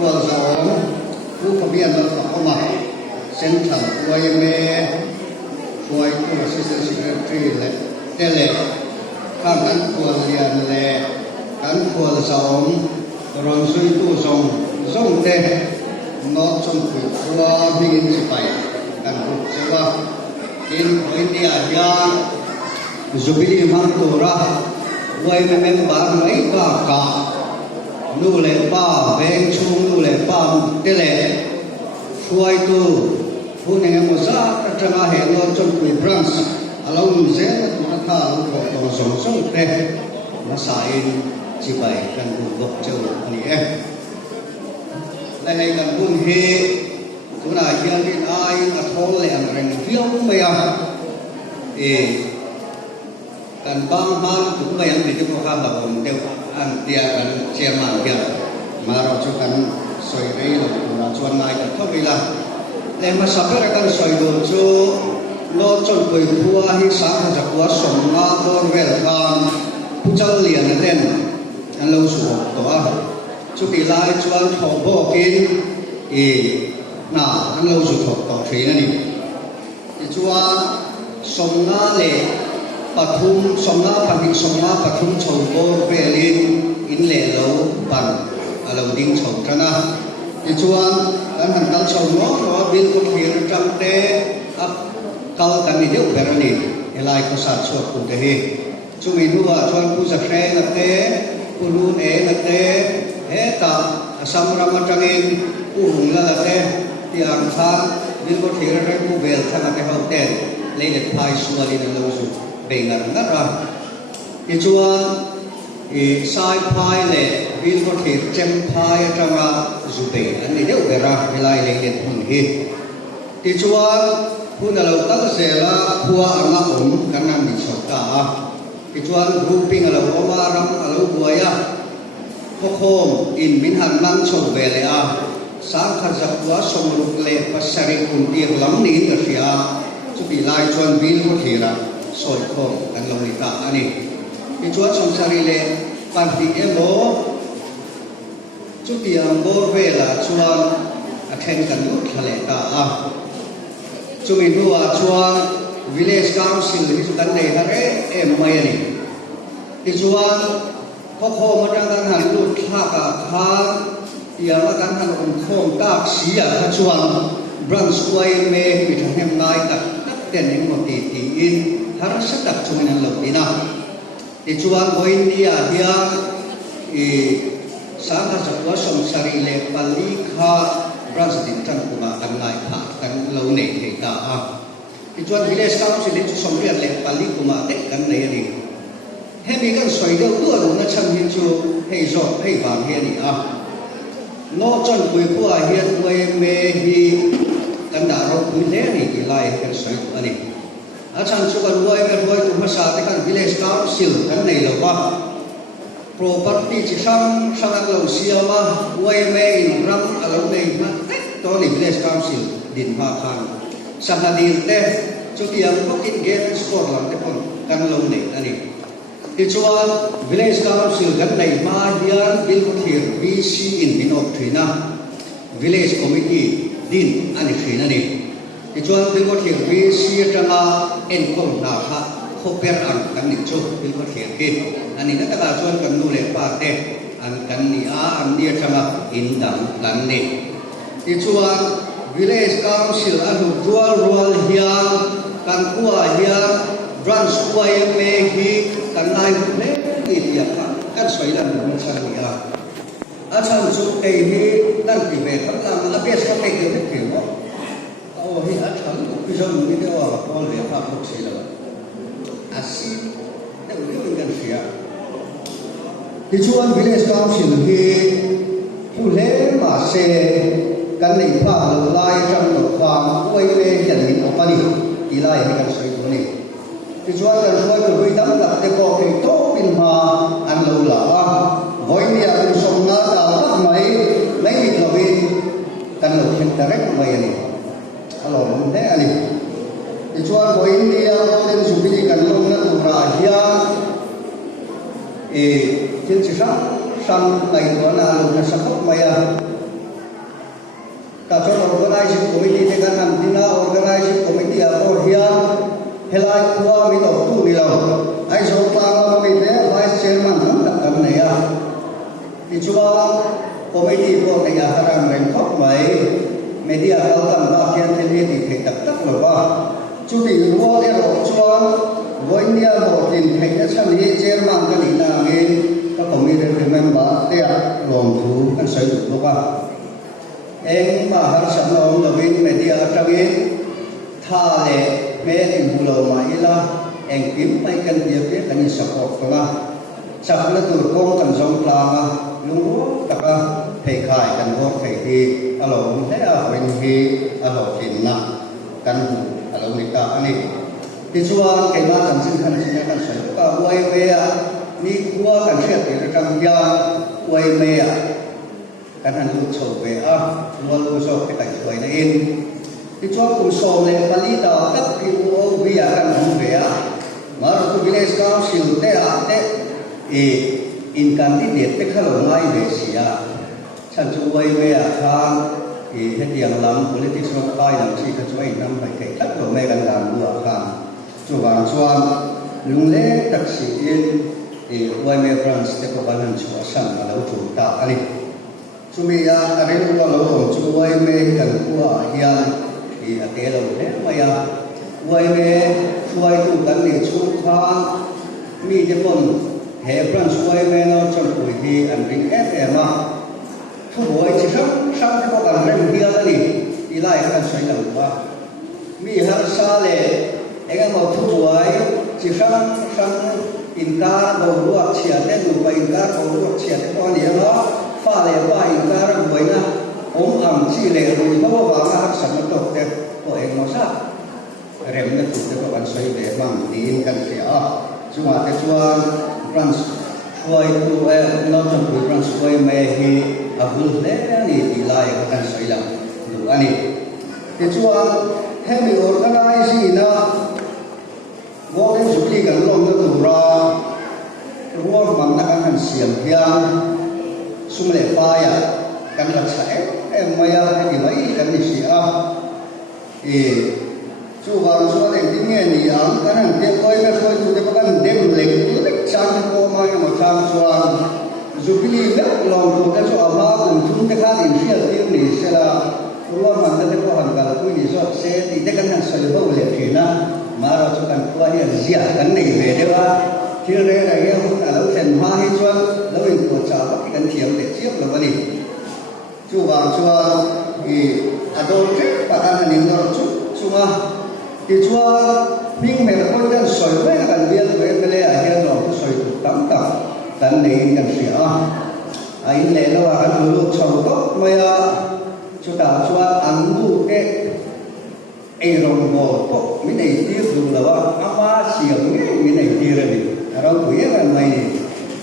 tua giàuผู้ขมิ้นเราเข้ามาเส้นทางตัวยังไม่ช่วยตัวซิสเตอร์ซิกเรตรีเลยแต่เลยข้างกันตัวเรียนเลยกันตัวสองรอนซุยตู้ส่งเด้นอชมคุยตัวมีเงินสิไปกันพูดเสียว่าอินเดียยังจุบิลีมังตัวระไว้ไม่เป็นบาร์ไม่กล้านู่เลยป้าเบงชุงนู่เลยป้าเดลช่วยตัวผู้เนี่ยมุสาจะมาเห็นเราจนคุยบรังส์เราหนุ่มเสียตัวท่าเราตัวส่งเด้มาสายจีไปกันดูลบเจ้านี่และให้กันบุญเฮตัวนายยังที่นายอัทโลเลยอันเร่งเที่ยวไม่ยังกันบางฮันถึงไม่ยังติดตัวข้าเราเดียวอันเดียกันเชียร์มันเดียวมาเราช่วยกันสวยได้เราตัวชวนนายกันเข้าไปละแต่มาสับเปลือกกันสวยดูจูโลจนคุยพัวให้สามจากวัดสมมาโดนเวลกันผู้เจ้าเลี้ยงเล่นอันเราสวมตัวชุดที่ลายชวนขอบอกกินน่ะอันเราสุดต่อทีนั่นนี่ชวนสมนาเล่ปฐุมสมนาปฏิสมนาปฐุมชาวโบเวลินอินเล่เราปันเราดิ้งชาวกันนะชวนอันหันกันชาวโน้ตว่าบินกุฏิรจำเตะอับเขากันนี่เดียวกันนี่ลายภาษาสวดกุฏิช่วงนี้ดูว่าชวนผู้จัดแสดงนักเตะผู้รู้นักเตะกับสำราญจังเองผู้หุ่นละนักเตะที่อ่างทางบินกุฏิระผู้เบลท่านนักเตะเขาเต้นเล่นพายสวดในเราสุดเบ่งกันนั่นละที่ชวนสายพายเล่บินกุฏิเจมพายจังว่าสุดเบ่งอันนี้เดียวกันละเวลาเล่นหุ่นที่ชวนผู้นั้นเราตั้งเสละผัวอามาอุ่นกันนั่นมีสองตาที่ชวนรูปปิ้งเราเอามารังเราบัวยาพวกโฮมอินมินหันนั่งชมเวลียสามขันจักรวาสมรุกเล่ปัสสริกุนเดียกลำนี้กันเสียจุดลายชวนบินกุฏิระสอยโคมกันลงนิตาอันนี้ที่ชวนสงสารีเล่ปันติเอโลจุดที่อังโบเวลาชวนแข่งกันยุทธเลตาจุดนี้ว่าชวนวิลเลจคาวซิลที่สุดในทะเลไม่นี่ที่ชวนพวกโคมมาจากทางลุดท่ากาคาอย่างละกันทางองค์โคมตากเสียชวนบรันสไวเมย์ไปทางแห่งนายตักเด่นในหมดตีอินฮาร์สตักช่วยนั่นหลบดีนะที่ชวนวินเดียเดียสามารถจะว่าสมสารีเลปลีคาบรันสติจันกุมาอันนายผ่ากันเหล่านี้เหตุการณ์ที่ชวนวิเลสเขาสิเดชสมเรียนเลปลีกุมาเด็กกันในนี้ให้มีกันสวยเดียวตัวหนุ่มนัชชันหินจูให้จบให้บางเฮียนี่นอกจากคุยพัวเฮียนคุยเมฮีกันดาเราคุยเล่นี่กี่ไล่กันสวยอันนี้อาจารย์ชุกันรวยไม่รวยตัวภาษาที่กันวิเลสเขาสิลกันในเราว่าproperty ที่สร้างเราเสียมาไว้ไม่รังเราในมาตอนนี้วิเลสเขาสิลดินมาคันสังดีเต้จุดyang mungkin game sport lah tepun kan lo ni ani dicual village council kan nei ma hian bil thir BC in binok thina village committee din ani thina ni dicual bil thir BC tanga en kom na kha khoper an kan ni chu bil thir ki ani na ta chuan kan nu le pa te an kan ni an ni tanga in dang kan ni dicual village council anu rual hian kan kuwa hian branch kuwa me hi kan nai me ni dia kan soi lan mo sa nia a chan chu ei hi dan ti ve kan la a pes ka te ke te mo o hi a chan ku jom ni de wa ko le pa ko si la asi de ri kan sia ti chuan village council hi pu le ma seกันในภาคลายจังหวัดความไว้เวยันหินออกมาดิอีไล่ให้กันสวยตัวนี้ที่ช่วยกันช่วยกันด้วยตั้งหลักแต่ก็ให้โตเป็นมาอันเราหล่าวันนี้เป็นสมนาดาวรักไหมไม่มีกวินกันเราเห็นแต่แรกไม่นี่อร่อยมันได้อะไรที่ช่วยวันนี้เป็นสุบิลิกันลงนั้นตัวราเฮียที่จะสร้างในตัวนาลงนั้นสักพักไม่ ta cho organizing committee te kan nam dina organizing committee a ko hian helai khua mi to tu ni lo ai zo tlang mi te vice chairman kan tak kan nei a ti chuwa committee ko te ya harang ren khop mai media kal kan ba kian te ni ti tak tak lo ba chu ti ruo le ro chuan voinia mo tin thei na chan ni chairman kan ni na nge ka committee member te a lom thu kan sai du lo ba em mà har sam no lo win media tawin tha le me in bulo ma ila eng kim pai kan dia pe kan support ko la sak na tur kong kan jong pla ma lung ro taka thei khai kan go thei hi alo he a win hi alo kin na kan hu alo ni ta ani ti chuan kai ma kan sin kan sin kan sai ka wai we a ni kwa kan thiat ti kang ya wai me a kan han lu chou ve a lo lu so ke tai thoi na in ti chuan kum so le pali da tak ki o vi a kan hu ve a mar ku village council te a te e in candidate te khalo ngai ve sia chan chu wai ve a khan e he tiang lam politics ro kai lam chi ka chuai nam bai ke tak lo me kan lam lu a khan chu wang chuan lung le tak si in e wai me branch te ko ban han chu a san ma lo chu ta ani Sumia arin ko lo chu wai me kan kwa hian i ate lo le maya wai me wai tu kan ni chu khan mi je pon he branch wai me no chon pui hi an ring fm a thu wai chi sam ko kan rem hia ta ni i lai kan sai lo wa mi har sa le enga mo thu wai chi sam in ka bo ruak chia te nu pa in ka bo ruak chia te ko ni no pha le ba in ka ra boi na om am chi le ru ba ba ma har sam to te ko em mo sa rem na tu te ko ban sai ve mang tin kan sia chu ma te chuan branch wai tu no chon pu branch wai me hi a bul le ni ti lai ko kan sai la lu ani te chuan he mi organize na wo ke su li kan long na tu ra ruang man na kan siam hian sum le pa ya kan la cha em maya ni mai kan ni sia e chu wang chu le ti nge ni ang kan an te koi me koi tu te kan dem le le chang ko ma ma chang chuan zubili le long tu te chu ama kun thum te kha in fial ti ni se la ruang man te ko han kal ku ni so se ti te kan han sai ho le thi na mà rồi chúng ta qua hiện diện cái này về đấy ba thì đây là cái hôm nào lâu tiền hoa hay chuan lâu hình của cháu cái cần thiếm để chiếc là cái gì chú vào chùa thì đôi trước và đang là những người chú mà thì chùa mình mẹ con đang soi với cái cần viên với cái này ở hiện rồi cái soi tắm tắm tận này cần sửa anh này nó là anh luôn sầu tốt mà chú ta chùa ăn đủ cái ai rong bo ko mi nei ti du la wa ama siang nge mi nei ti ra ni ra ku ye kan mai ni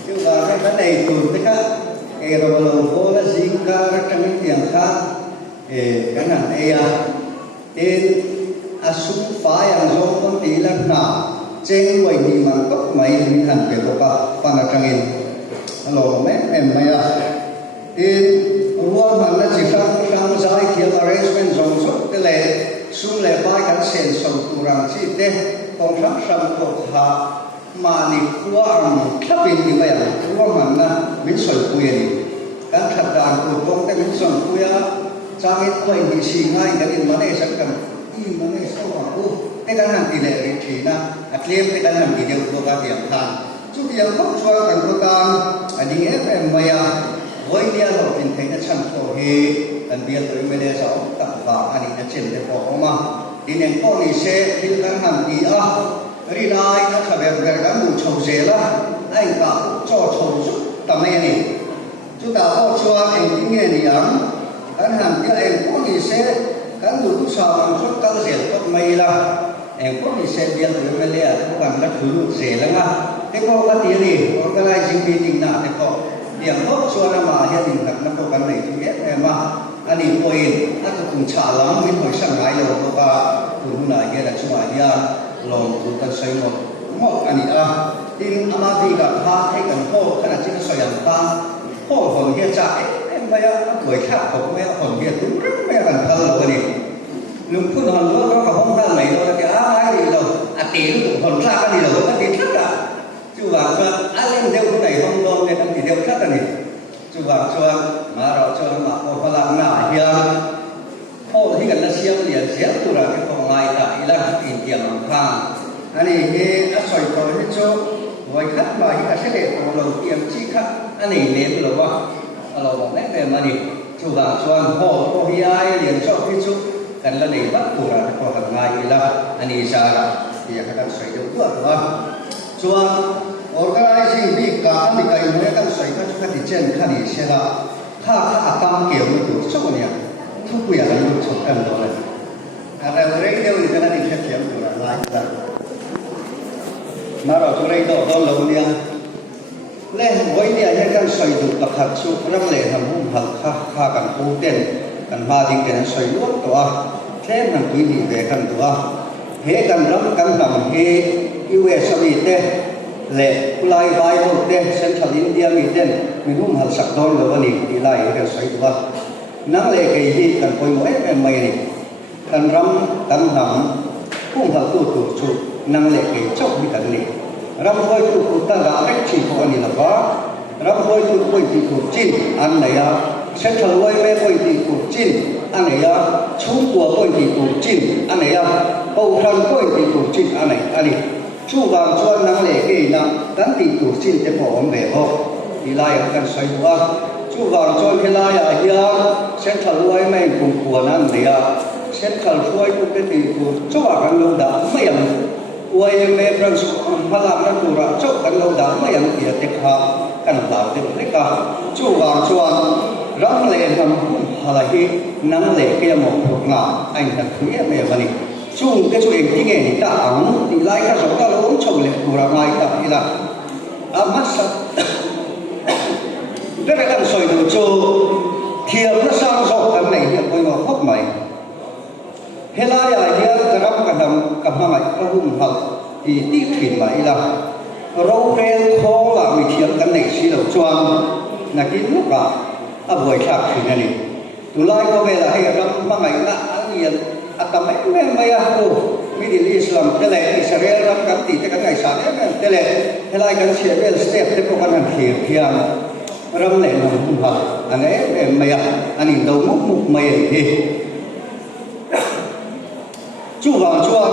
chu ga ka nei tu te ka ai rong lo bo la sing ka ra kan tiang kha e kan an e ya tin asu fa yang zo kon ti la na cheng wai ni man ko mai ni han pe ko ka pa na kang in alo me em mai ya tin ruwa man na chi sang sai kiam arrangement zong so te le sung le bai kan sen som kurang chi te kong sam ko ha ma ni kwa ang thapin ni mai ruwa man na min soi pu ye ni kan that dan ko kong te min som pu ya chang it koi ni si ngai kan in mane sak kan i mane so wa ko te kan han ti le ri thi na atlem te kan han ti de ko ka tiam than chu tiam ko chwa kan ko ta ani em maya voi nia lo in thei na chan ko he kan bial toi me le sa ta ba ani na chen le ko ma din en ko ni se thil kan han ti a ri lai na kha ber ber kan mu chou se la ai ka cho chou su ta me ni chu ta ko chua en ti nge ni ang kan han ti en ko ni se kan du sa ang so ka se ko mai la en ko ni se bial toi me le a ko kan la thu se la nga te ko ka ti ni organizing meeting na te ko điểm tốt cho nó mà hiện tình thật nó có cái này thì biết em mà anh đi coi nó cũng trả lắm mình phải sang ngày rồi có ba cũng là cái là chúng ta lòng tụi ta xây một anh đi tin ama đi gặp ha thấy cần hô cái là chỉ có xây ta hô phần kia chạy em bây giờ tuổi khác cũng mấy phần kia đúng rất mấy lần lùng phun hòn luôn nó không ra mấy đâu cái ai gì đâu tí lúc hòn ra cái gì đâu cái gì thất cả chú vào cho lên đeo cái này không đâu nên anh thì đeo thất này chú vào cho mà rồi cho mà có làm nào here phô thì gần là xiêm liền xiêm tu ra cái phòng lại tại là in tiền làm hàng anh ấy cái áp soi rồi hết chỗ ngoài khách mà hiện sẽ để phòng đầu tiền chi khách anh ấy nếm rồi quáเราบอกแม่เป็นมาดิชูบางชวนโหโอฮีไอเรียนชอบที่ชุดกันละในวัดตุระก็ทำงานอีละอันนี้สาระที่อยากให้ใส่ดูตัวตัวชวน organizing มีการมีการอยู่ในการใส่ก็ชุดที่เจนขันอีเสียละถ้าตามเกี่ยวกับตัวช่วงเนี้ยทุกอย่างมันชนกันเลยอะไรเรื่องเดียวนี่ก็น่าจะเทียมตัวละหลายกันมาเราทุเรศตัวต้นลงเนี่ยเล่นไว้เนี่ยให้กันใส่ดูประคัดชุดรังเล่ทำหุ่นหักฆ่ากันปูเต้นกันมาดิ้งกันใส่ล้วนตัวแค่นั้นกินดีเบกันตัวเฮกันรับกันทำเฮยูเอสมีเต้เล่กุไลไบโอเต้เซนทรัลอินเดียมีเต้นมีหุ่นหักสักตอนเลยวันนี้ดีไล่กันใส่ตัวนั่งเล่เกี่ยกันไปหมดไม่นี่กันรำกันทำหุ่นหักตัวชุดนั่งเล่เกี่ยจบมีกันนี่รำไว้ทุกคนตั้งแต่เล็กที่พอนี่ละว่ารำไว้ทุกคนที่ถูกจิ้นอันไหนอะเซ็นทรัลไว้ไม่คนที่ถูกจิ้นอันไหนอะชุ่มตัวคนที่ถูกจิ้นอันไหนอะปูทันคนที่ถูกจิ้นอันไหนอันนี้ชูบางชวนนั่งเล่เกี่ยนะตั้งที่ถูกจิ้นจะพอผมแบบว่าที่ไล่กันใส่ตัวชูบางชวนที่ไล่อะเฮียเซ็นทรัลไว้ไม่คงควรนั่นเลยอะเซ็นทรัลไว้ทุกคนที่ถูกจ้วกันลงดาไม่ยังวัยเมื่อประสบพลังนั้นตัวเราจบกันเราด่าไม่ยังเกียรติภาพกันด่าเด็กเล็กกันชูวางชวนรังเล่ทำอะไรที่นั่งเล่เกี่ยมหมกงาไอ้นั่นคือเมื่อวันนี้ชูก็ช่วยเองที่เงี้ยนี่ตาอังที่ไล่ก็สองก็ล้มชมเลยตัวเราไม่ตัดที่ละอามัสได้กันสวยดูโจเทียมและสร้างสอกกันไหนเนี่ยไปมาพบใหม่เฮลายาเฮียจะรับกันทำกับมาใหม่ก็รุ่งหักที่ถิ่นใหม่ละเราเรียนท้องละมีเทียมกันในสีเหล่าจวนนักกินลูกละอาบวยชาบถึงนี่ตุลาก็เวลาให้รับมาใหม่ละอันเรียนอัตมาไม่อะโอ้มิดิลิสลามเทเลอิสราเอลรับกันตีจะกันไงสารเนี่ยเทเลเฮลายกันเชียร์เวลสเตปเทปกันเทียมเทียมรำเล่นหุ่นหักอันนี้ไม่อะอันนี้ดาวมุกไม่เฮจูบางชวน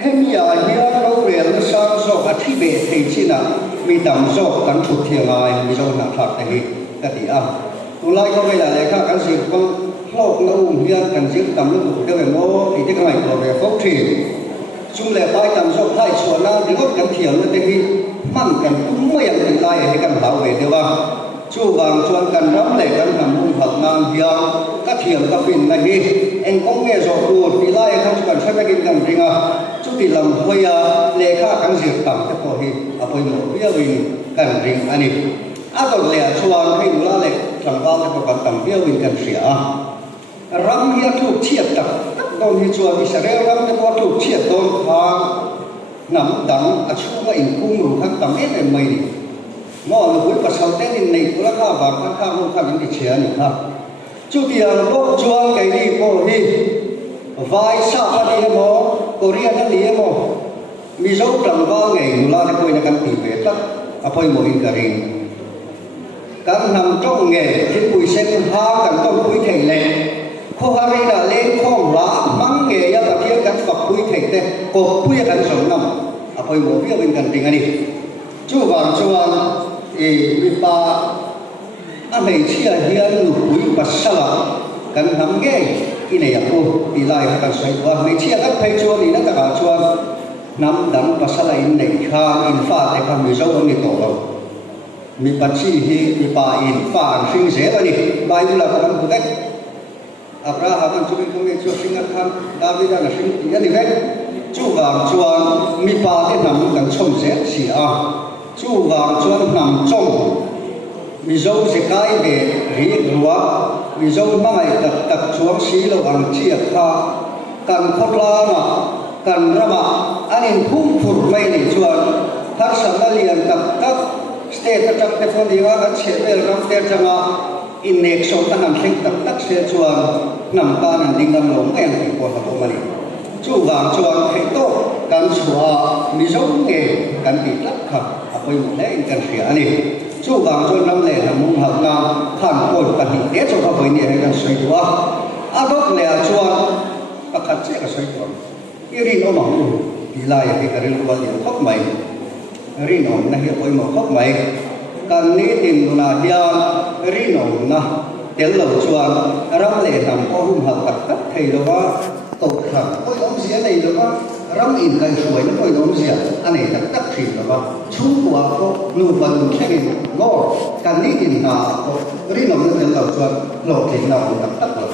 เห็นยาเฮียเราเรียนสร้างโซ่อธิเบศให้ชินะมีดำโซ่กันทุกเที่ยงไงมีโซ่หนักหนักแต่ที่กติอ่ะตัวไล่ก็ไม่ได้เลยค่ะกันสิบก็โลกเราเฮียกันสิบดำลูกเดี๋ยวแบบโน้ที่จะไงตัวเรียนฟอกทีจุ่มเล่ไปดำโซ่ให้ชวนนะเดี๋ยวก็กันเที่ยวนั่นแต่ที่มั่นกันไม่ยังติดไล่ให้กันหาเวเดียวว่าชูวางชวนกันรับเล่กันทำมุ่งผักงานเฮียก็เที่ยวก็ฟินนะฮีเองก็เงี้ยโซ่ดูที่ไล่ทั้งกันใช้ไปกินกันจริงอ่ะจุดที่ลำห้วยเลขากันเสียต่ำจะพอฮีอภัยหมดเบี้ยวินกันจริงอันนี้อาตอนเลี้ยชวนให้ดูแลเล็กสังกัดจะประกันต่ำเบี้ยวินกันเสียรำเฮียถูกเฉียดตักโดนที่ชวนอิสราเอลรำจะพอถูกเฉียดโดนพางน้ำดังอาชูว่าอินคุ้งหรือทั้งต่ำเอ็นไม่ดีมอหรือประชาชนในกุลข้าวบางข้าวมุ่งข้าวนี่เชียร์นี่ครับจุดที่เราโลกจวนไก่นี่พอที่วายซาปนี่โมเกาหลีนั่นนี่โมมีโซ่กลางว่าไงมูลาที่คุยในกันตีเบสละอภัยโมอินการินการนำจ้องไงที่คุยเส้นหากันต้องคุยเถ่งเลยข้อหารีน่ะเล่นข้องละมั่งไงยักษ์เทียกันฝักคุยเถ่งเต้กบคุยกันสองน้ำอภัยโมเพี้ยเป็นกันจริงอันนี้จู่บางชวนวิปาอันไหนเชื่อเฮียนหลุยปัสสาวะกันทำแก่ที่ไหนอยากพูดที่ไล่กันใส่ว่าไม่เชื่อกันไปชวนนี่นักการชวนน้ำดังปัสสาวะอินไหนข้างอินฟ้าแต่คำมีเจ้าคนนี้ต่อเรามีปัจจัยที่วิปาอินฟ้าสิ่งเสียวันนี้ใบบุหรี่กันบุตรอับราฮัมจุบินคงมีช่วยสิ่งนั้นดาวิดนั้นสิ่งยันนี่เว้ยจู่บางชวนมีปาที่นำกันชมเสียเสียจู่วางชวนนำจงมีโซ่สกายเบรีรัวมีโซ่ไม่ตัดชวนสีระวังเชียร์ข้ากันพดลามากันระมาอันนี้พุ่งฝุ่นไม่ได้ชวนทักษะนักเรียนตัดสเตทจับเทฟอนดีว่ากันเชื่อเรื่องเตจังว่า in nek so ta nam thing tak tak se chuan nam ta nan ding nam lo ngang ti ko ha ko mani chu wang chuan thei to kan chua mi zo nge kan ti lak kha apoi mo le in kan ria ani chu wang chuan nam le nam mung ha na khan ko kan ti te cho ka boi ni he kan soi tua a dok le a chuan pakhat che ka soi tua iri no ma ti lai ti ka rin wal ya khop mai ri no na hi apoi mo khop mai kan ni tin na hian ri no na tel lo chuan ram le nam ko hum hal tak tak thei lo wa to kham oi om sia nei lo wa ram in kai suai na oi om sia ane tak tak thei lo wa chu wa ko nu ban khen ngo kan ni tin na ko ri no na tel lo chuan lo thei na tak tak lo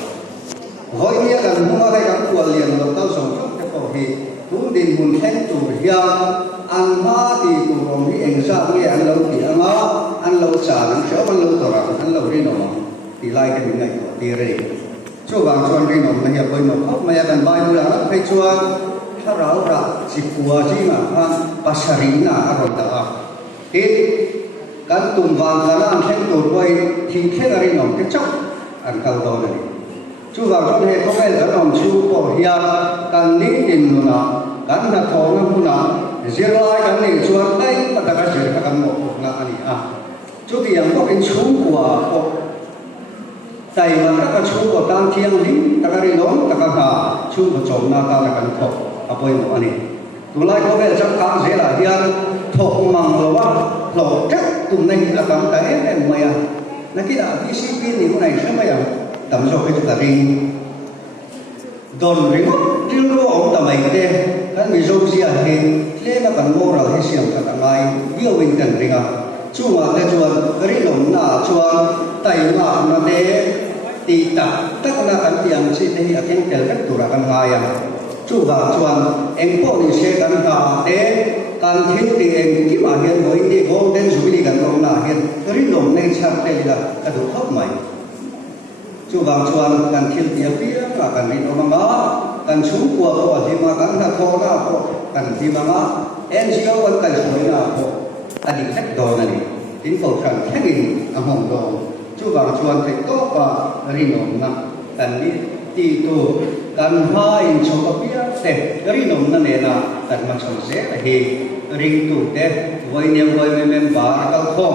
hoi nia kan mu ma kai kan ko lian lo tao song thok te ko hi tu din mun khen tu hian an ma ti tu rom hi eng sa nge an lo ti anga an lo cha an sho an lo to ra an lo ri no ti lai ka min ngai ko ti re chu wang chuan ri no na hi poi no khop ma ya kan bai mu la phei chuan tha rau ra chi kuwa ji ma han pasari na a ro ta a ti kan tum wang kana an theng tu poi thi khen ri no ke chok an kal do na chu wang chuan he ko mai kan om chu ko hian kan ni tin nu na kan na tho na mu na zirlai kan ni chuan dai pataka zir ka kan mo na ani a chu ti yang ko in chu kwa ko tai ma ka chu ko tang thiang ni taka ri long taka ha chu ko chom na ta la kan tho apoi mo ani tu lai ko ve chang ka ze la hian tho mang lo wa lo tek tum nei la kam ta em ma ya na ki da bi si pi ni mo nai sa ma ya tam so ke ta ring don ring til ro om ta mai te kan mi zo sia he le ma kan mo ra he siam ka ta mai bio win kan ringa chu ma te chuan ri lom na chuan tai ma na te ti ta tak na kan tiang chi te hi aken tel rak tu ra kan nga ya chu wa chuan eng po ni se kan ha te kan thin ti eng ki ma hian hoi ni golden jubilee kan rom na hian ri lom nei chak te la ka du khop mai chu wang chuan kan thil tia pia ka kan ri no ma kan chu kwa ko hi ma kan na tho na ko kan ti ma ma NGO kan kan soi na ko adi thak do na ni tin ko kan thangin a hong do chu wang chuan thei to pa ri no na kan ni ti tu kan ha in chu ka pia te ri no na ne na kan ma chon se a hi ring tu te voi niam voi mem ba ka kho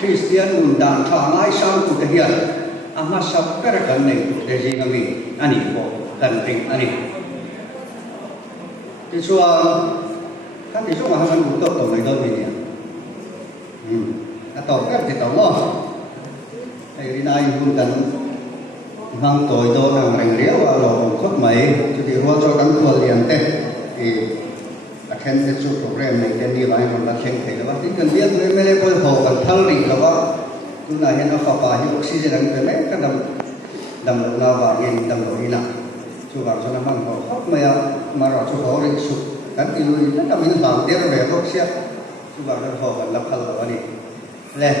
Christian nun dan tha ngai sang tu te hian ama sab per kan nei te ji ngami ani ko kan ring ani ti chuan kan ti chu ma han bu to to nei do ni a to ka ti to mo ai ri nai hun kan mang tội do nang rành ria wa lo khot mai chu ti ho cho kan ko lian te e a khen te chu program nei ken ni lai mon la khen thei la tin kan bian me me le poi ho kan thal ri la wa tu na hen a fa pa hi oxygen ang te me kan dam lo na wa yen dam lo ina chu wa cho na mang ho khot mai a ma ro chu ho ri su kan ti lu ni ta min bang te re ho sia chu wa ho kan la phal lo ani le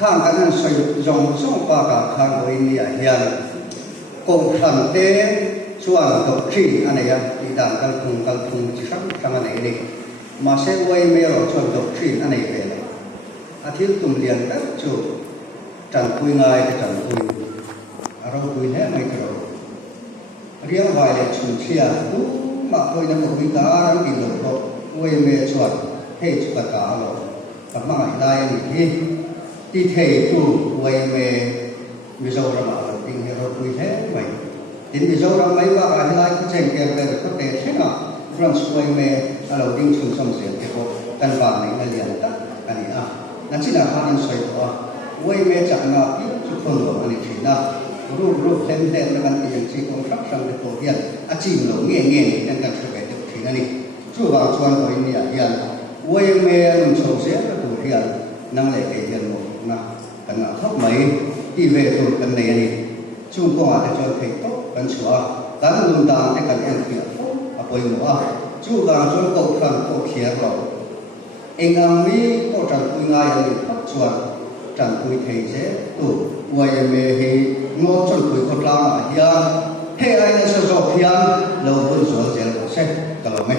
khang kan soi rong song pa ka khang ko in ya hian ko kham te chuan to thi ane ya ti dan kal thung chi sang ane ni ma se wai me ro chuan to thi ane ve le a thil tum lian ka chu chan pui ngai te chan pui a ro pui he mai ro riang vai le chun chia tu ma koi na ko wi ta ran ki lo ko wai me chuan he chu ka ka lo ka ma ngai lai ni hi ti thei tu wai me mi zo ra ma ting he ro pui he mai tin mi zo ra mai wa ka lai ku chen ke le ko te the na France wai me a lo ding chun som se ke ko kan ba nei na lian ta ani a na chi na ha an soi to wai me cha na pi chu khon lo ani thi na ru them na kan ti yang chi kong rak sang de ko hian a chi lo nge ni kan kan se ke thi na ni chu wa chuan ko in ya hian wai me lum chou se ka tu hian nang le ke hian mo na kan na thok mai ti ve tu kan nei ani chu ko a te chon thei to kan chua kan lum da te kan en pia to a poi mo a chu ga chon ko khan ko khia ro engam mi ko tan pui ngai ani thok chuan tan pui thei se tu wai me hi ngo chon pui ko tla hian he ai na so hian lo bun so je se ka lo me